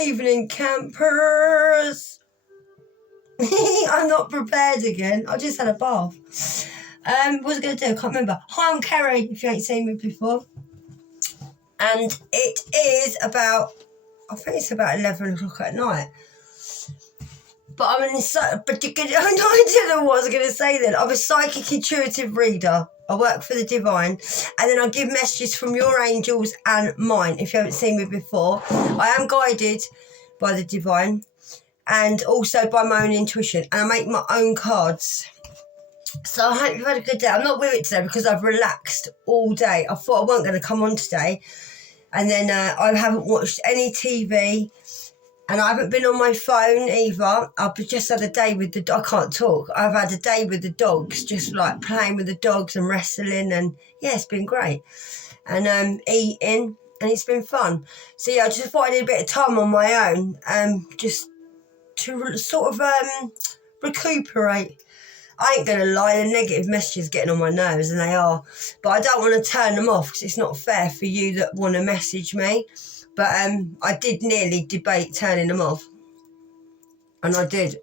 Evening, campers. I'm not prepared again. I just had a bath. What was I going to do? I can't remember. Hi, I'm Kerry, if you ain't seen me before. And it is about, I think it's about 11 o'clock at night. But I'm particular. I don't know what I was going to say then. I'm a psychic intuitive reader. I work for the divine, and then I give messages from your angels and mine. If you haven't seen me before, I am guided by the divine and also by my own intuition, and I make my own cards. So I hope you've had a good day. I'm not with it today because I've relaxed all day. I thought I wasn't going to come on today, and then I haven't watched any TV. And I haven't been on my phone either. I've just had a day with I can't talk. I've had a day with the dogs, just like playing with the dogs and wrestling. And yeah, it's been great. And eating, and it's been fun. So yeah, I just thought I need a bit of time on my own, just to sort of recuperate. I ain't going to lie, the negative messages getting on my nerves, and they are. But I don't want to turn them off because it's not fair for you that want to message me. But I did nearly debate turning them off. And I did.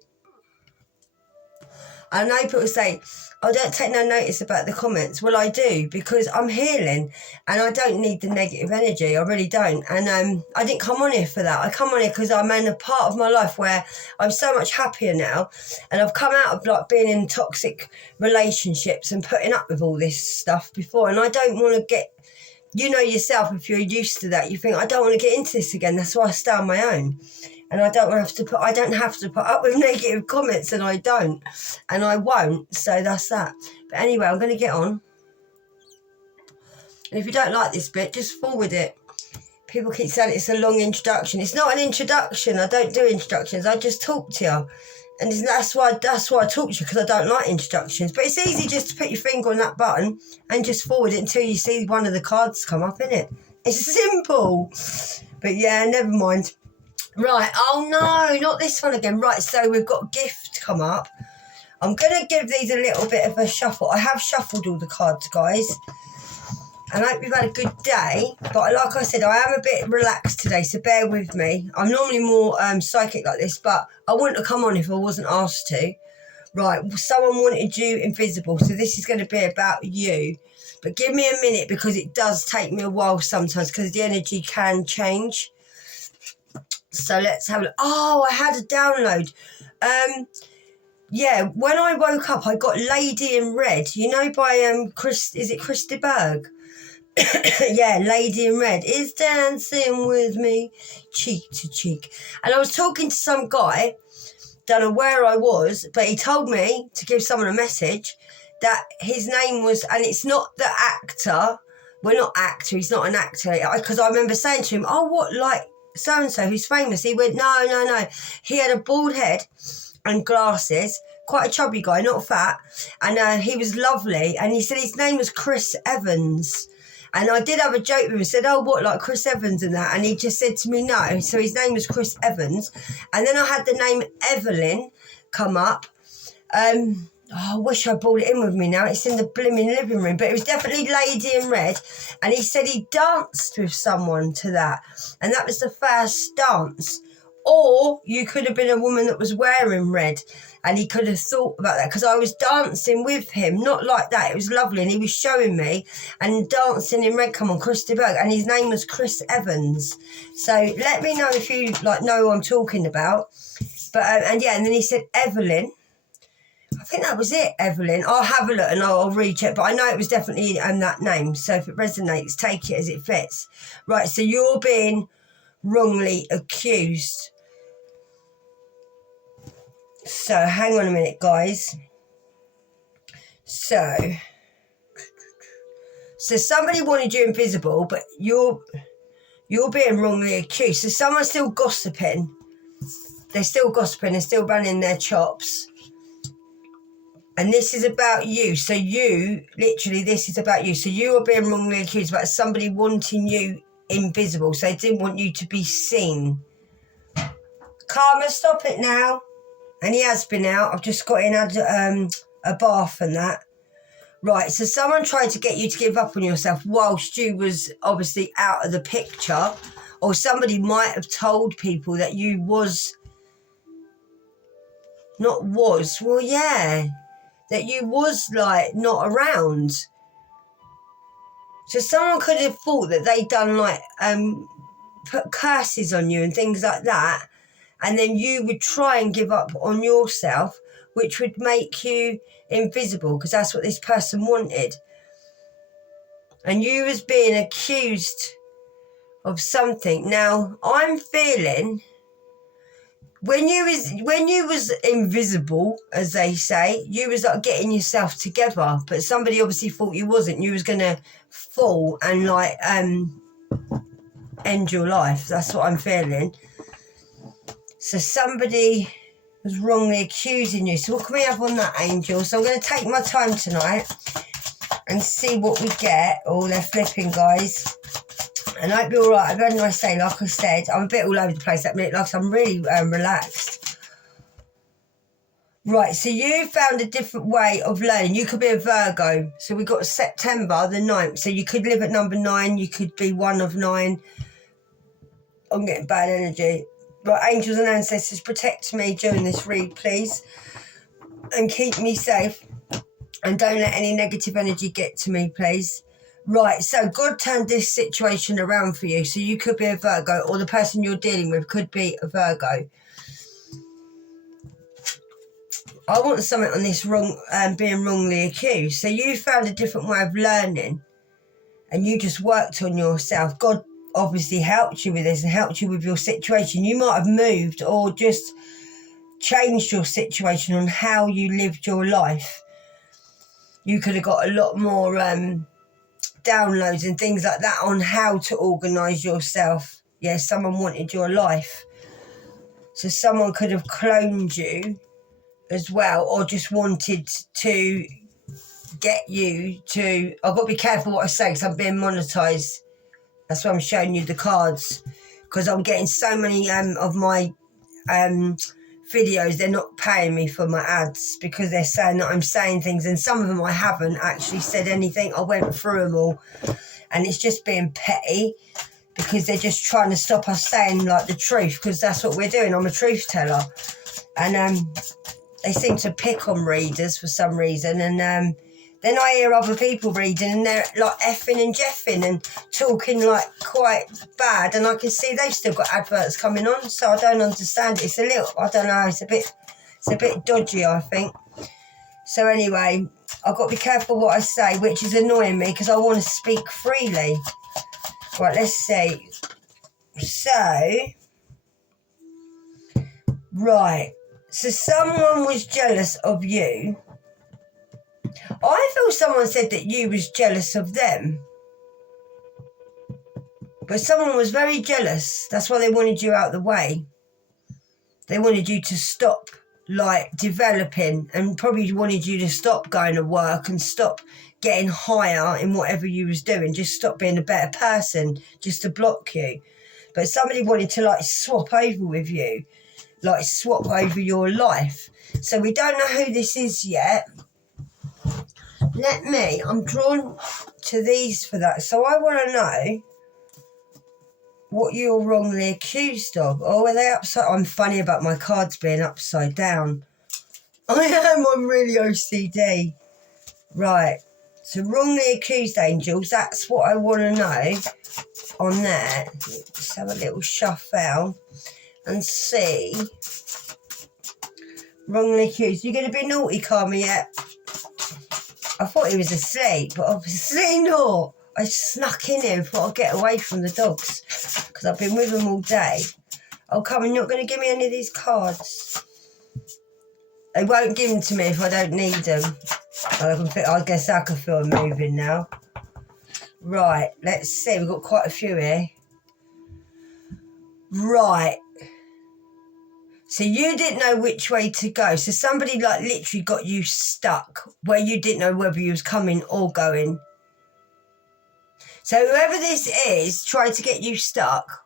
I know people say, I don't take no notice about the comments. Well, I do, because I'm healing and I don't need the negative energy. I really don't. And I didn't come on here for that. I come on here because I'm in a part of my life where I'm so much happier now. And I've come out of like being in toxic relationships and putting up with all this stuff before. And I don't want to get... You know yourself, if you're used to that, you think, I don't want to get into this again. That's why I stay on my own. And I don't have to put up with negative comments, and I don't. And I won't. So that's that. But anyway, I'm going to get on. And if you don't like this bit, just forward it. People keep saying it's a long introduction. It's not an introduction. I don't do introductions. I just talk to you. And that's why I talk to you, because I don't like introductions. But it's easy just to put your finger on that button and just forward it until you see one of the cards come up, innit? It's simple. But yeah, never mind. Right, oh no, not this one again. Right, so we've got gift come up. I'm going to give these a little bit of a shuffle. I have shuffled all the cards, guys. And I hope you've had a good day. But like I said, I am a bit relaxed today, so bear with me. I'm normally more psychic like this, but I wouldn't have come on if I wasn't asked to. Right, someone wanted you invisible, so this is going to be about you. But give me a minute, because it does take me a while sometimes, because the energy can change. So let's have a look. Oh, I had a download. Yeah, when I woke up, I got Lady in Red. You know, by Chris, is it Chris de Berg? Yeah, Lady in Red is dancing with me, cheek to cheek. And I was talking to some guy, don't know where I was, but he told me to give someone a message that his name was, and it's not the actor, we're not actor, he's not an actor, because I remember saying to him, oh, what, like so-and-so who's famous? He went, no. He had a bald head and glasses, quite a chubby guy, not fat, and he was lovely, and he said his name was Chris Evans. And I did have a joke with him, said, oh, what, like Chris Evans and that? And he just said to me, no. So his name was Chris Evans. And then I had the name Evelyn come up. I wish I brought it in with me now. It's in the blimmin' living room. But it was definitely Lady in Red. And he said he danced with someone to that. And that was the first dance. Or you could have been a woman that was wearing red, and he could have thought about that, because I was dancing with him, not like that. It was lovely, and he was showing me, and dancing in red, come on, Chris de Berg, and his name was Chris Evans. So let me know if you know who I'm talking about. But and then he said Evelyn. I think that was it, Evelyn. I'll have a look and I'll recheck, but I know it was definitely that name. So if it resonates, take it as it fits. Right, so you're being wrongly accused. So hang on a minute, guys. So somebody wanted you invisible, but you're being wrongly accused. So someone's still gossiping. They're still gossiping. They're still running their chops. And this is about you. So this is about you. So you are being wrongly accused about somebody wanting you invisible. So they didn't want you to be seen. Karma, stop it now. And he has been out. I've just got in, had a bath and that. Right, so someone tried to get you to give up on yourself whilst you was obviously out of the picture. Or somebody might have told people that you that you was like not around. So someone could have thought that they done like put curses on you and things like that, and then you would try and give up on yourself, which would make you invisible, because that's what this person wanted. And you was being accused of something. Now I'm feeling when you was invisible, as they say, you was like getting yourself together, but somebody obviously thought you wasn't. You was gonna fall and like end your life. That's what I'm feeling. So somebody was wrongly accusing you. So what can we have on that, Angel? So I'm going to take my time tonight and see what we get. Oh, they're flipping, guys. And I hope you're all right. I've had a nice day, like I said. I'm a bit all over the place at the minute. Like I'm really relaxed. Right, so you found a different way of learning. You could be a Virgo. So we got September the 9th. So you could live at number 9. You could be one of 9. I'm getting bad energy. But angels and ancestors, protect me during this read, please. And keep me safe. And don't let any negative energy get to me, please. Right, so God turned this situation around for you. So you could be a Virgo, or the person you're dealing with could be a Virgo. I want something on this being wrongly accused. So you found a different way of learning and you just worked on yourself. God obviously helped you with this and helped you with your situation. You might have moved or just changed your situation on how you lived your life. You could have got a lot more downloads and things like that on how to organise yourself. Yeah, someone wanted your life. So someone could have cloned you as well, or just wanted to get you to... I've got to be careful what I say because I'm being monetised. That's why I'm showing you the cards, because I'm getting so many of my videos, they're not paying me for my ads because they're saying that I'm saying things, and some of them I haven't actually said anything. I went through them all and it's just being petty because they're just trying to stop us saying like the truth, because that's what we're doing. I'm a truth teller, and they seem to pick on readers for some reason, and then I hear other people reading and they're like effing and jeffing and talking like quite bad, and I can see they've still got adverts coming on, so I don't understand it. It's a little, I don't know, it's a bit dodgy, I think. So anyway, I've got to be careful what I say, which is annoying me because I want to speak freely. Right, let's see. So, right. So someone was jealous of you. I feel someone said that you was jealous of them. But someone was very jealous. That's why they wanted you out the way. They wanted you to stop, like, developing, and probably wanted you to stop going to work and stop getting higher in whatever you was doing. Just stop being a better person, just to block you. But somebody wanted to, like, swap over with you. Like, swap over your life. So we don't know who this is yet. I'm drawn to these for that. So I want to know what you're wrongly accused of. Oh, are they upside? I'm funny about my cards being upside down. I'm really OCD. Right. So wrongly accused, angels. That's what I want to know on that. Let's have a little shuffle and see. Wrongly accused. You're going to be naughty, Karma, yet? I thought he was asleep, but obviously not. I snuck in here and thought I'd get away from the dogs because I've been with them all day. Oh, come on, you're not going to give me any of these cards. They won't give them to me if I don't need them. I guess I can feel them moving now. Right, let's see. We've got quite a few here. Right. So you didn't know which way to go. So somebody like literally got you stuck where you didn't know whether you was coming or going. So whoever this is tried to get you stuck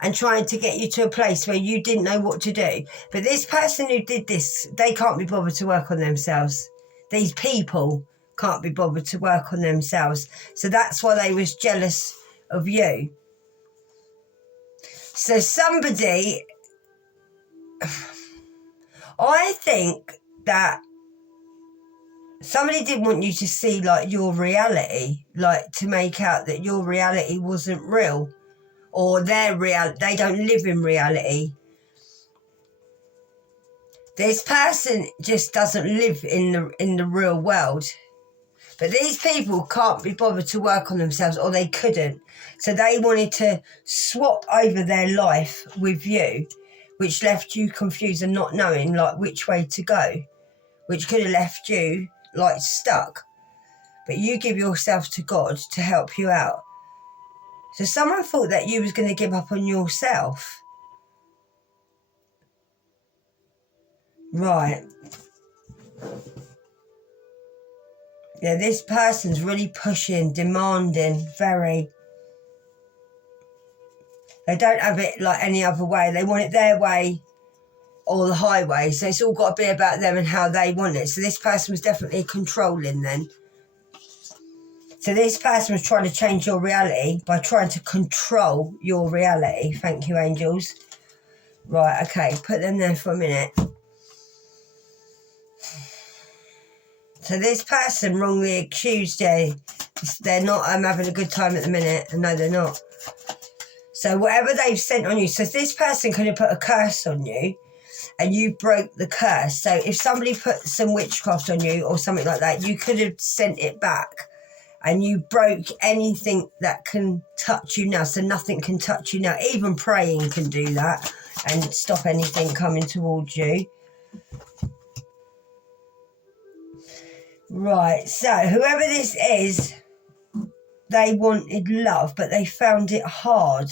and trying to get you to a place where you didn't know what to do. But this person who did this, they can't be bothered to work on themselves. These people can't be bothered to work on themselves. So that's why they was jealous of you. So somebody, I think that somebody didn't want you to see like your reality, like to make out that your reality wasn't real, or they don't live in reality. This person just doesn't live in the real world. But these people can't be bothered to work on themselves, or they couldn't. So they wanted to swap over their life with you, which left you confused and not knowing like which way to go, which could have left you like stuck. But you give yourself to God to help you out. So someone thought that you was going to give up on yourself. Right. Yeah, this person's really pushing, demanding, very. They don't have it like any other way. They want it their way or the highway. So it's all got to be about them and how they want it. So this person was definitely controlling then. So this person was trying to change your reality by trying to control your reality. Thank you, angels. Right, okay, put them there for a minute. So this person wrongly accused you. They're not having a good time at the minute. No, they're not. So whatever they've sent on you, so this person could have put a curse on you and you broke the curse. So if somebody put some witchcraft on you or something like that, you could have sent it back and you broke anything that can touch you now. So nothing can touch you now. Even praying can do that and stop anything coming towards you. Right, so whoever this is, they wanted love, but they found it hard.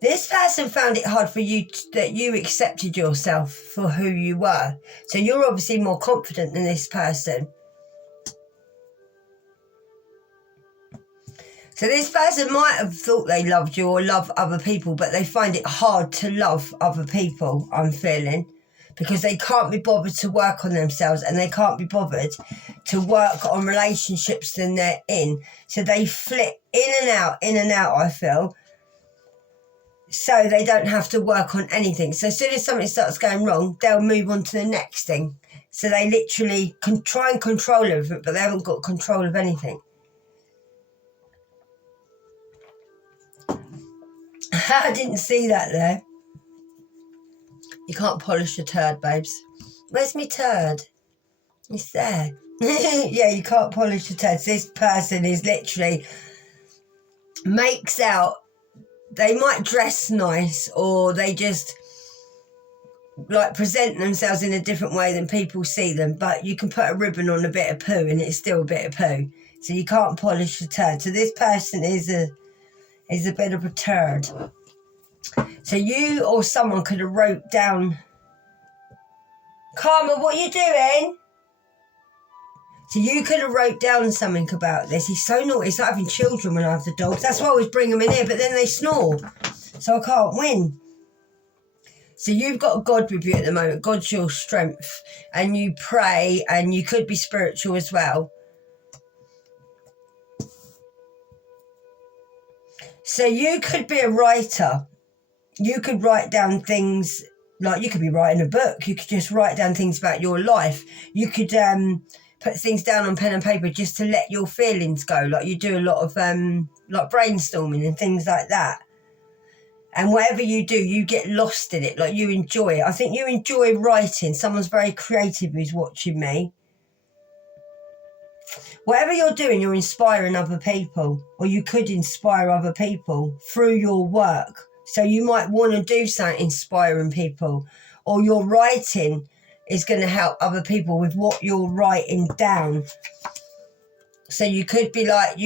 This person found it hard for you that you accepted yourself for who you were. So you're obviously more confident than this person. So this person might have thought they loved you or love other people, but they find it hard to love other people, I'm feeling. Because they can't be bothered to work on themselves and they can't be bothered to work on relationships that they're in. So they flit in and out, I feel. So they don't have to work on anything. So as soon as something starts going wrong, they'll move on to the next thing. So they literally can try and control everything, but they haven't got control of anything. I didn't see that there. You can't polish a turd, babes. Where's my turd? It's there. Yeah, you can't polish a turd. This person is literally makes out, they might dress nice or they just like present themselves in a different way than people see them, but you can put a ribbon on a bit of poo and it's still a bit of poo. So you can't polish a turd. So this person is a bit of a turd. So you or someone could have wrote down, Karma, what are you doing? So you could have wrote down something about this. He's so naughty. It's like having children when I have the dogs. That's why I always bring them in here, but then they snore. So I can't win. So you've got God with you at the moment. God's your strength. And you pray and you could be spiritual as well. So you could be a writer. You could write down things, like you could be writing a book. You could just write down things about your life. You could put things down on pen and paper just to let your feelings go. Like you do a lot of like brainstorming and things like that. And whatever you do, you get lost in it. Like you enjoy it. I think you enjoy writing. Someone's very creative who's watching me. Whatever you're doing, you're inspiring other people, or you could inspire other people through your work. So you might want to do something inspiring people, or your writing is going to help other people with what you're writing down. So you could be like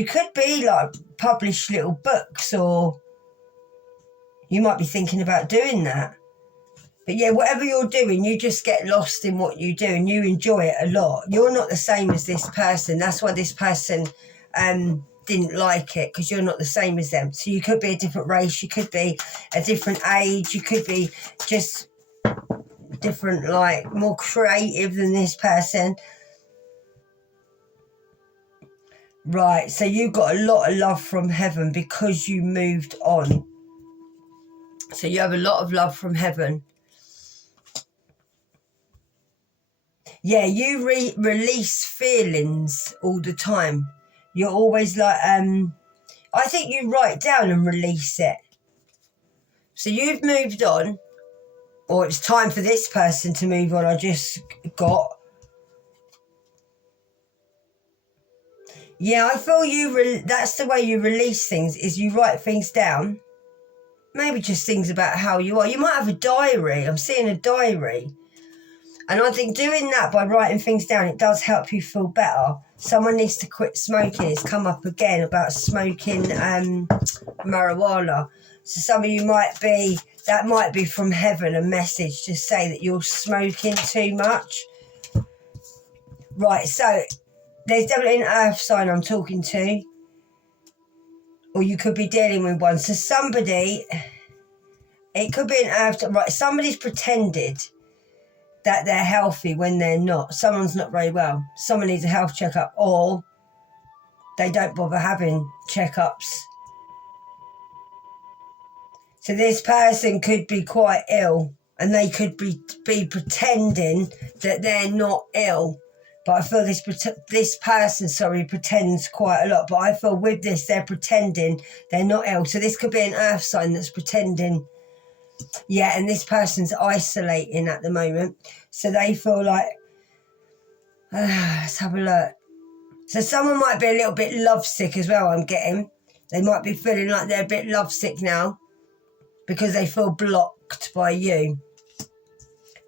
publish little books, or you might be thinking about doing that. But yeah, whatever you're doing, you just get lost in what you do and you enjoy it a lot. You're not the same as this person. That's why this person didn't like it, because you're not the same as them. So you could be a different race, you could be a different age, you could be just different, like more creative than this person. Right, so you got a lot of love from heaven because you moved on. So you have a lot of love from heaven. Yeah, you release feelings all the time. You're always like, I think you write down and release it. So you've moved on, or it's time for this person to move on. I just got. Yeah, I feel that's the way you release things, is you write things down. Maybe just things about how you are. You might have a diary. I'm seeing a diary. And I think doing that by writing things down, it does help you feel better. Someone needs to quit smoking. It's come up again about smoking marijuana. So some of you that might be from heaven, a message to say that you're smoking too much. Right, so there's definitely an earth sign I'm talking to. Or you could be dealing with one. So it could be an earth, right, somebody's pretended that they're healthy when they're not. Someone's not very well. Someone needs a health checkup, or they don't bother having checkups. So this person could be quite ill, and they could be pretending that they're not ill. But I feel this person pretends quite a lot. But I feel with this, they're pretending they're not ill. So this could be an earth sign that's pretending. Yeah, and this person's isolating at the moment. So they feel like, let's have a look. So someone might be a little bit lovesick as well, I'm getting. They might be feeling like they're a bit lovesick now because they feel blocked by you.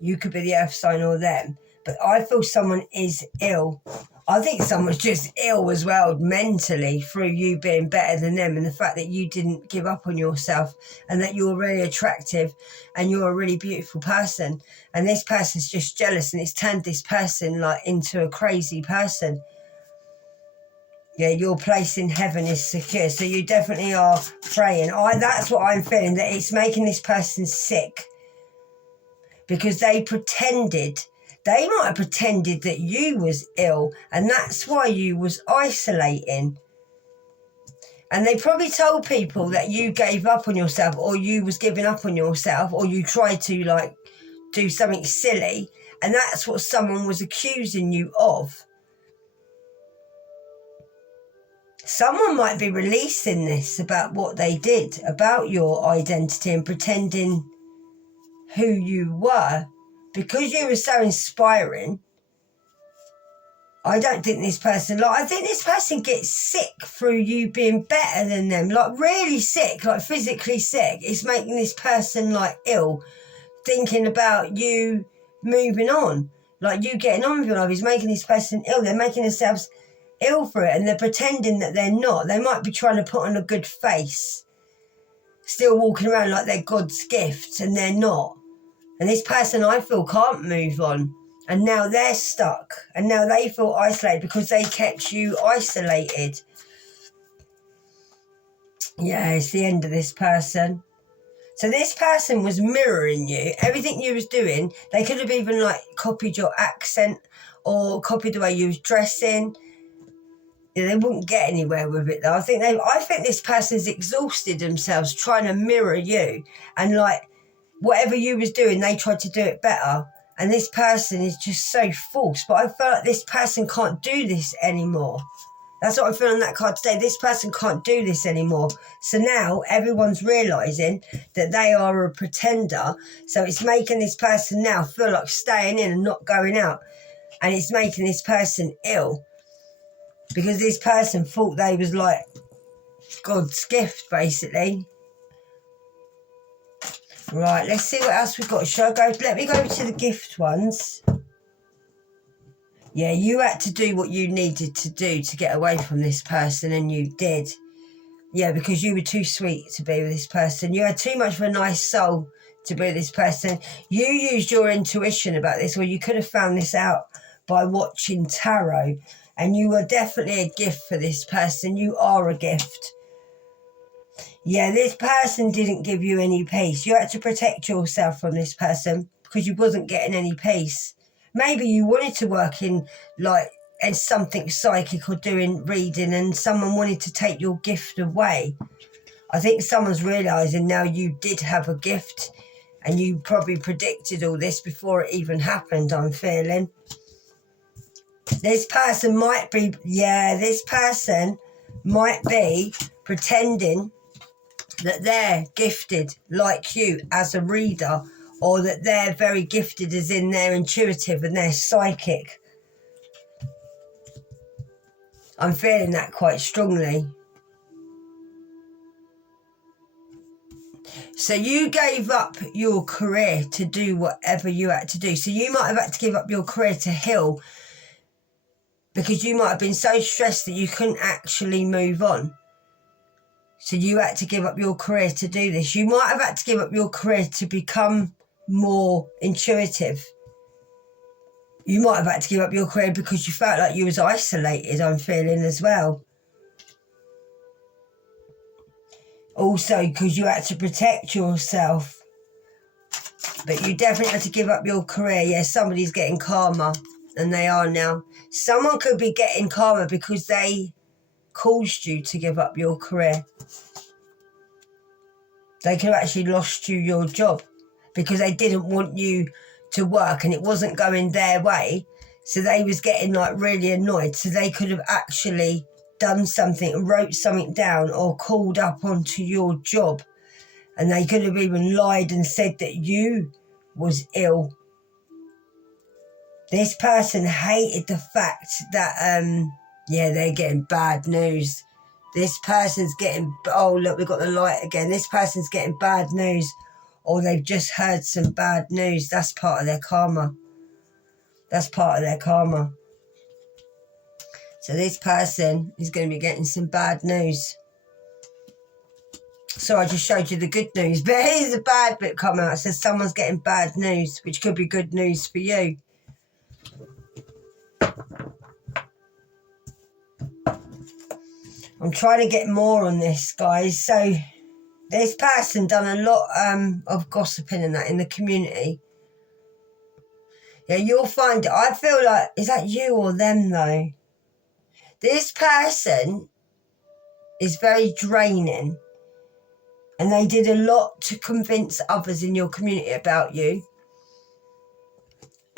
You could be the earth sign or them. But I feel someone is ill. I think someone's just ill as well mentally through you being better than them, and the fact that you didn't give up on yourself, and that you're really attractive and you're a really beautiful person. And this person's just jealous, and it's turned this person like into a crazy person. Yeah, your place in heaven is secure. So you definitely are praying. That's what I'm feeling, that it's making this person sick. Because they might have pretended that you was ill, and that's why you was isolating. And they probably told people that you gave up on yourself, or you was giving up on yourself, or you tried to like do something silly. And that's what someone was accusing you of. Someone might be releasing this about what they did, about your identity, and pretending who you were. Because you were so inspiring, I don't think this person, I think this person gets sick through you being better than them, like really sick, like physically sick. It's making this person like ill, thinking about you moving on, like you getting on with your life is making this person ill. They're making themselves ill for it, and they're pretending that they're not. They might be trying to put on a good face, still walking around like they're God's gift, and they're not. And this person, I feel, can't move on. And now they're stuck. And now they feel isolated because they kept you isolated. Yeah, it's the end of this person. So this person was mirroring you. Everything you was doing, they could have even like copied your accent or copied the way you was dressing. Yeah, they wouldn't get anywhere with it though. I think this person's exhausted themselves trying to mirror you, and like whatever you was doing, they tried to do it better. And this person is just so false. But I feel like this person can't do this anymore. That's what I feel on that card today. This person can't do this anymore. So now everyone's realising that they are a pretender. So it's making this person now feel like staying in and not going out. And it's making this person ill. Because this person thought they was like God's gift, basically. Right, let's see what else we've got. Let me go to the gift ones. Yeah, you had to do what you needed to do to get away from this person, and you did. Yeah, because you were too sweet to be with this person. You had too much of a nice soul to be with this person. You used your intuition about this, or you could have found this out by watching tarot. And you were definitely a gift for this person. You are a gift. Yeah, this person didn't give you any peace. You had to protect yourself from this person because you wasn't getting any peace. Maybe you wanted to work in, like, and something psychic or doing reading, and someone wanted to take your gift away. I think someone's realising now you did have a gift, and you probably predicted all this before it even happened, I'm feeling. This person might be, this person might be pretending that they're gifted like you as a reader, or that they're very gifted as in they're intuitive and they're psychic. I'm feeling that quite strongly. So you gave up your career to do whatever you had to do. So you might have had to give up your career to heal, because you might have been so stressed that you couldn't actually move on. So you had to give up your career to do this. You might have had to give up your career to become more intuitive. You might have had to give up your career because you felt like you was isolated, I'm feeling as well. Also, because you had to protect yourself. But you definitely had to give up your career. Yeah, somebody's getting karma, and they are now. Someone could be getting karma because they caused you to give up your career. They could have actually lost you your job because they didn't want you to work and it wasn't going their way. So they was getting like really annoyed. So they could have actually done something, wrote something down, or called up onto your job. And they could have even lied and said that you was ill. This person hated the fact that, they're getting bad news. This person's getting, oh, look, we've got the light again. This person's getting bad news, or they've just heard some bad news. That's part of their karma. That's part of their karma. So this person is going to be getting some bad news. So I just showed you the good news, but here's the bad bit come out. It says someone's getting bad news, which could be good news for you. I'm trying to get more on this, guys. So this person done a lot of gossiping and that in the community. Yeah, you'll find, I feel like, is that you or them though? This person is very draining, and they did a lot to convince others in your community about you.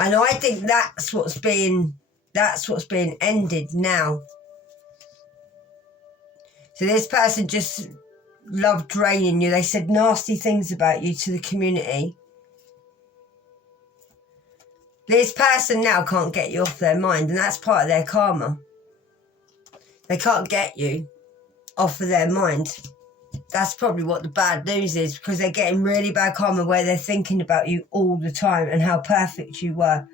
And I think that's what's being ended now. So this person just loved draining you. They said nasty things about you to the community. This person now can't get you off their mind, and that's part of their karma. They can't get you off of their mind. That's probably what the bad news is, because they're getting really bad karma where they're thinking about you all the time and how perfect you were.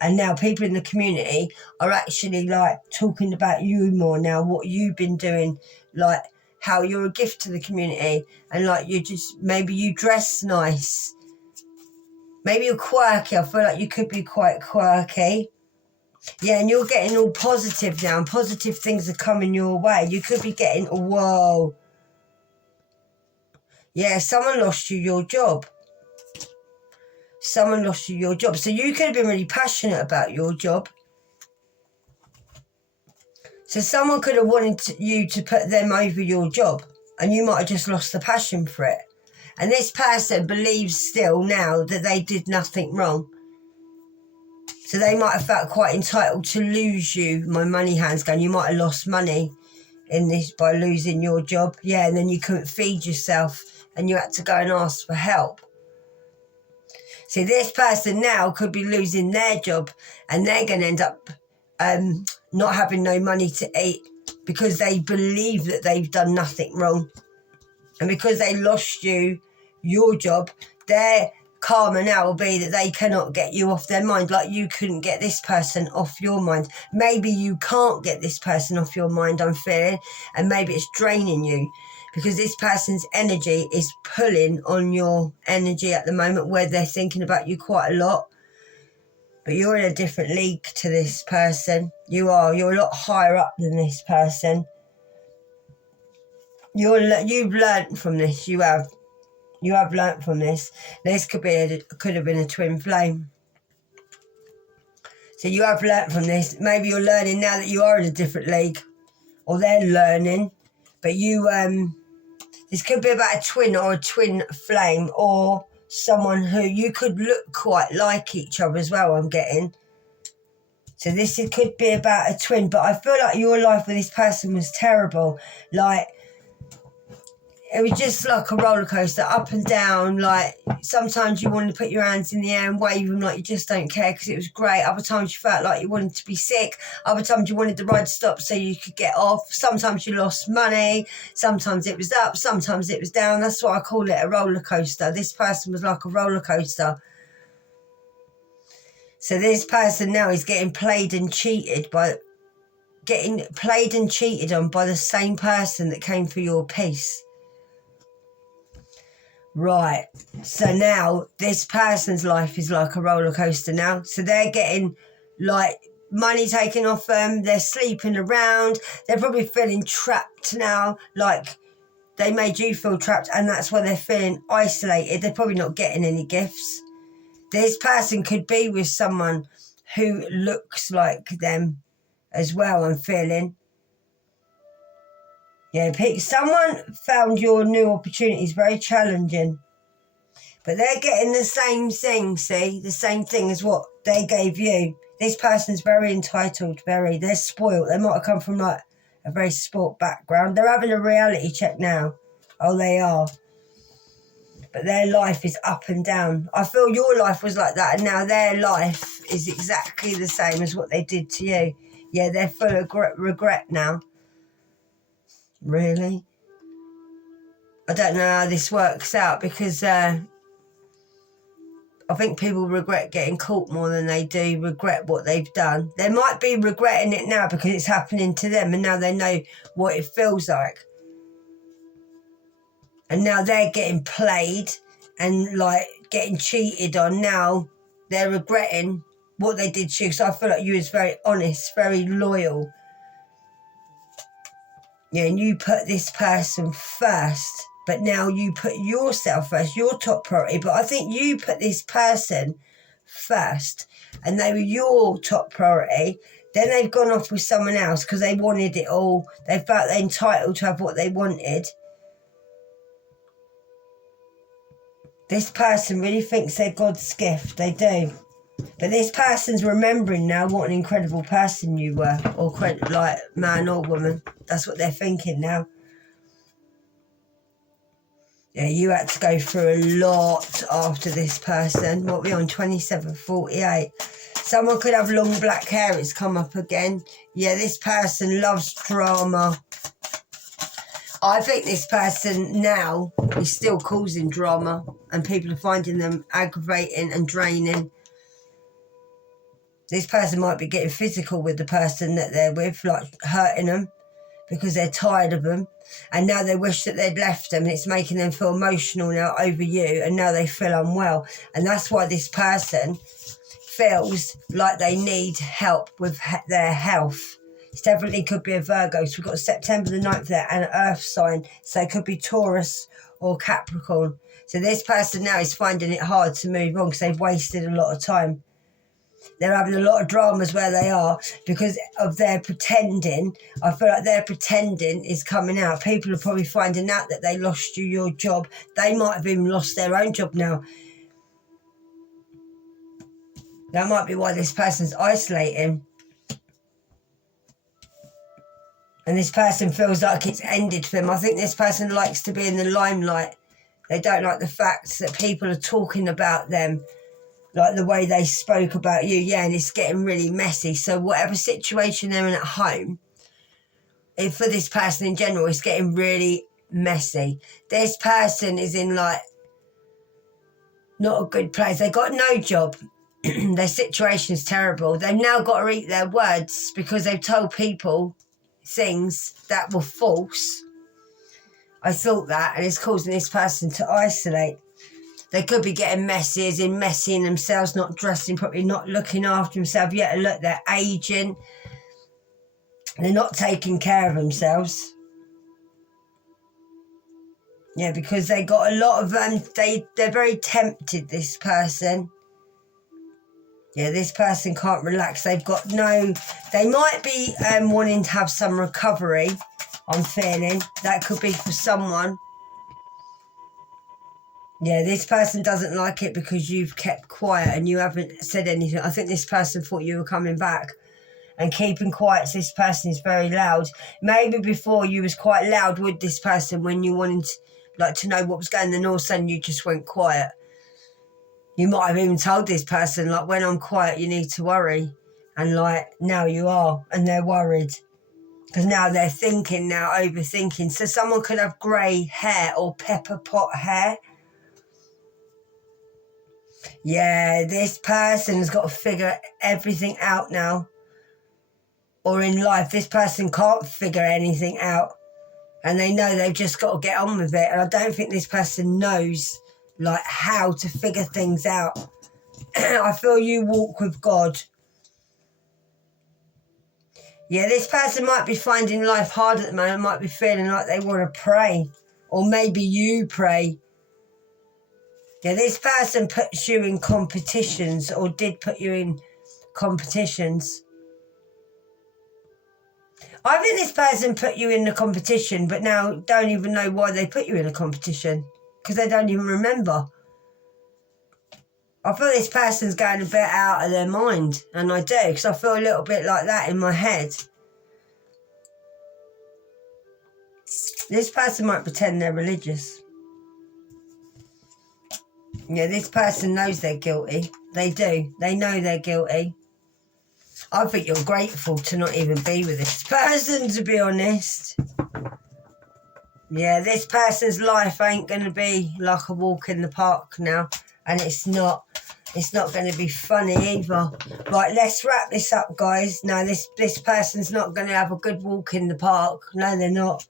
And now people in the community are actually like talking about you more now, what you've been doing, like how you're a gift to the community, and like you just, maybe you dress nice. Maybe you're quirky. I feel like you could be quite quirky. Yeah, and you're getting all positive now, and positive things are coming your way. You could be getting, whoa. Yeah, someone lost you your job. Someone lost you your job. So you could have been really passionate about your job. So someone could have wanted you to put them over your job, and you might have just lost the passion for it. And this person believes still now that they did nothing wrong. So they might have felt quite entitled to lose you. My money hand's going, you might have lost money in this by losing your job. Yeah, and then you couldn't feed yourself and you had to go and ask for help. See, this person now could be losing their job, and they're going to end up not having no money to eat because they believe that they've done nothing wrong. And because they lost you your job, their karma now will be that they cannot get you off their mind, like you couldn't get this person off your mind. Maybe you can't get this person off your mind, I'm feeling, and maybe it's draining you because this person's energy is pulling on your energy at the moment, where they're thinking about you quite a lot. But you're in a different league to this person. You're a lot higher up than this person. You've learnt from this. You have learnt from this. This could have been a twin flame. So you have learnt from this. Maybe you're learning now that you are in a different league, or they're learning. But you, this could be about a twin or a twin flame, or someone who you could look quite like each other as well, I'm getting. So this could be about a twin, but I feel like your life with this person was terrible. Like, it was just like a roller coaster, up and down. Like, sometimes you wanted to put your hands in the air and wave them like you just don't care because it was great. Other times you felt like you wanted to be sick. Other times you wanted the ride to stop so you could get off. Sometimes you lost money. Sometimes it was up. Sometimes it was down. That's why I call it a roller coaster. This person was like a roller coaster. So this person now is getting played and cheated on by the same person that came for your peace. Right, so now this person's life is like a roller coaster now. So they're getting like money taken off them, they're sleeping around, they're probably feeling trapped now, like they made you feel trapped, and that's why they're feeling isolated. They're probably not getting any gifts. This person could be with someone who looks like them as well, I'm feeling. Yeah, someone found your new opportunities very challenging. But they're getting the same thing, see? The same thing as what they gave you. This person's very entitled, they're spoiled. They might have come from like a very sport background. They're having a reality check now. Oh, they are. But their life is up and down. I feel your life was like that, and now their life is exactly the same as what they did to you. Yeah, they're full of regret now. Really? I don't know how this works out because I think people regret getting caught more than they do regret what they've done. They might be regretting it now because it's happening to them and now they know what it feels like. And now they're getting played and like getting cheated on. Now they're regretting what they did to you. So I feel like you was very honest, very loyal. Yeah, and you put this person first, but now you put yourself first, your top priority. But I think you put this person first and they were your top priority. Then they've gone off with someone else because they wanted it all. They felt they're entitled to have what they wanted. This person really thinks they're God's gift. They do. But this person's remembering now what an incredible person you were, or like man or woman. That's what they're thinking now. Yeah, you had to go through a lot after this person. What are we on, 27:48? Someone could have long black hair. It's come up again. Yeah, this person loves drama. I think this person now is still causing drama and people are finding them aggravating and draining. This person might be getting physical with the person that they're with, like hurting them because they're tired of them. And now they wish that they'd left them and it's making them feel emotional now over you and now they feel unwell. And that's why this person feels like they need help with their health. It definitely could be a Virgo. So we've got September the 9th there and an earth sign. So it could be Taurus or Capricorn. So this person now is finding it hard to move on because they've wasted a lot of time. They're having a lot of dramas where they are because of their pretending. I feel like their pretending is coming out. People are probably finding out that they lost you your job. They might have even lost their own job now. That might be why this person's isolating. And this person feels like it's ended for them. I think this person likes to be in the limelight. They don't like the fact that people are talking about them, like the way they spoke about you. Yeah, and it's getting really messy. So whatever situation they're in at home, for this person in general, it's getting really messy. This person is in like not a good place. They got no job. Their situation's terrible. They've now got to eat their words because they've told people things that were false. I thought that, and it's causing this person to isolate. They could be getting messy, as in messying themselves, not dressing properly, not looking after themselves. Yet look, they're aging. They're not taking care of themselves. Yeah, because they got a lot of they're very tempted, this person. Yeah, this person can't relax. They've got no... They might be wanting to have some recovery, I'm feeling. That could be for someone. Yeah, this person doesn't like it because you've kept quiet and you haven't said anything. I think this person thought you were coming back. And keeping quiet, so this person is very loud. Maybe before you was quite loud with this person when you wanted to know what was going on, and all of a sudden you just went quiet. You might have even told this person, like, when I'm quiet, you need to worry. And, like, now you are, and they're worried. Because now they're thinking, now overthinking. So someone could have grey hair or pepper pot hair. Yeah, this person's got to figure everything out now. Or in life, this person can't figure anything out. And they know they've just got to get on with it. And I don't think this person knows, like, how to figure things out. I feel you walk with God. Yeah, this person might be finding life hard at the moment, might be feeling like they want to pray. Or maybe you pray. Yeah, this person puts you in competitions or did put you in competitions. I think this person put you in the competition, but now don't even know why they put you in a competition because they don't even remember. I feel this person's going a bit out of their mind, and I do, because I feel a little bit like that in my head. This person might pretend they're religious. Yeah, this person knows they're guilty. They do. They know they're guilty. I think you're grateful to not even be with this person, to be honest. Yeah, this person's life ain't going to be like a walk in the park now. And it's not going to be funny either. Right, let's wrap this up, guys. No, this person's not going to have a good walk in the park. No, they're not.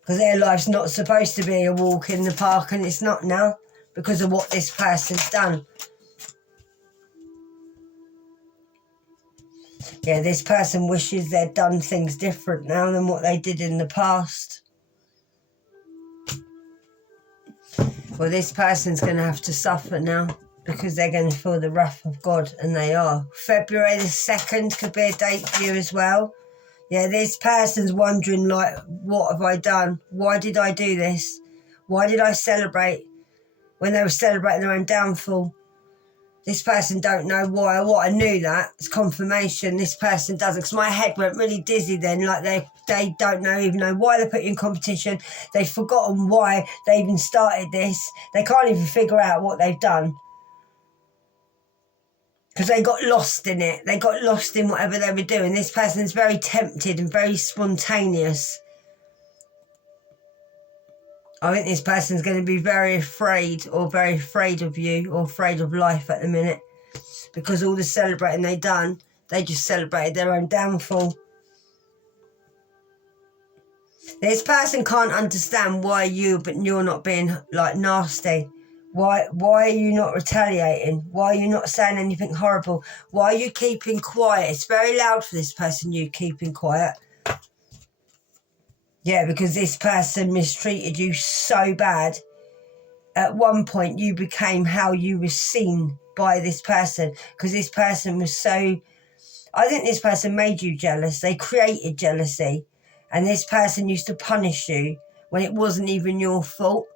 Because their life's not supposed to be a walk in the park, and it's not now because of what this person's done. Yeah, this person wishes they'd done things different now than what they did in the past. Well, this person's going to have to suffer now because they're going to feel the wrath of God, and they are. February the 2nd could be a date for you as well. Yeah, this person's wondering, like, what have I done? Why did I do this? Why did I celebrate when they were celebrating their own downfall? This person don't know why. What I knew that. It's confirmation. This person doesn't. Because my head went really dizzy then. Like they don't even know why they put you in competition. They've forgotten why they even started this. They can't even figure out what they've done. Because they got lost in it. They got lost in whatever they were doing. This person's very tempted and very spontaneous. I think this person's going to be very afraid of you or afraid of life at the minute. Because all the celebrating they done, they just celebrated their own downfall. This person can't understand why you're not being, like, nasty. Why are you not retaliating? Why are you not saying anything horrible? Why are you keeping quiet? It's very loud for this person, you keeping quiet. Yeah, because this person mistreated you so bad. At one point, you became how you were seen by this person. Because this person was so... I think this person made you jealous. They created jealousy. And this person used to punish you when it wasn't even your fault.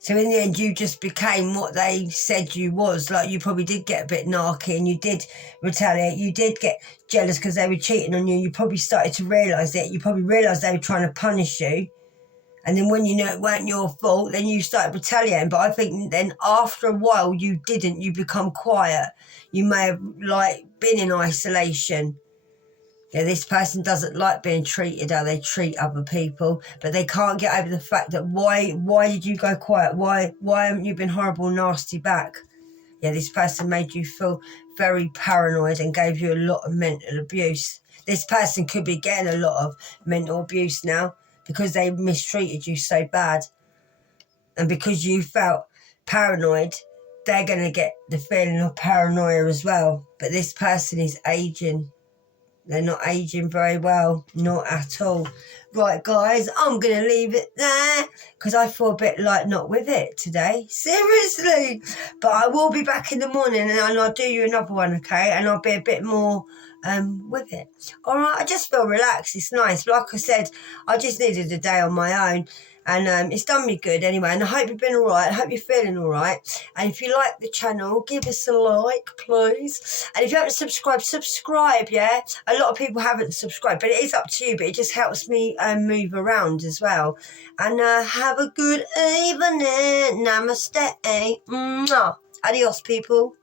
So in the end, you just became what they said you was. Like, you probably did get a bit narky and you did retaliate. You did get jealous because they were cheating on you. You probably started to realise it. You probably realised they were trying to punish you. And then when you know it weren't your fault, then you started retaliating. But I think then after a while, you didn't. You become quiet. You may have, like, been in isolation. Yeah, this person doesn't like being treated how they treat other people, but they can't get over the fact that why did you go quiet? Why haven't you been horrible, nasty back? Yeah, this person made you feel very paranoid and gave you a lot of mental abuse. This person could be getting a lot of mental abuse now because they mistreated you so bad. And because you felt paranoid, they're going to get the feeling of paranoia as well. But this person is aging. They're not aging very well, not at all. Right, guys, I'm going to leave it there because I feel a bit like not with it today. Seriously. But I will be back in the morning and I'll do you another one, okay? And I'll be a bit more with it. All right, I just feel relaxed. It's nice. Like I said, I just needed a day on my own. And it's done me good anyway. And I hope you've been all right. I hope you're feeling all right. And if you like the channel, give us a like, please. And if you haven't subscribed, subscribe, yeah? A lot of people haven't subscribed, but it is up to you. But it just helps me move around as well. And have a good evening. Namaste. Mwah. Adios, people.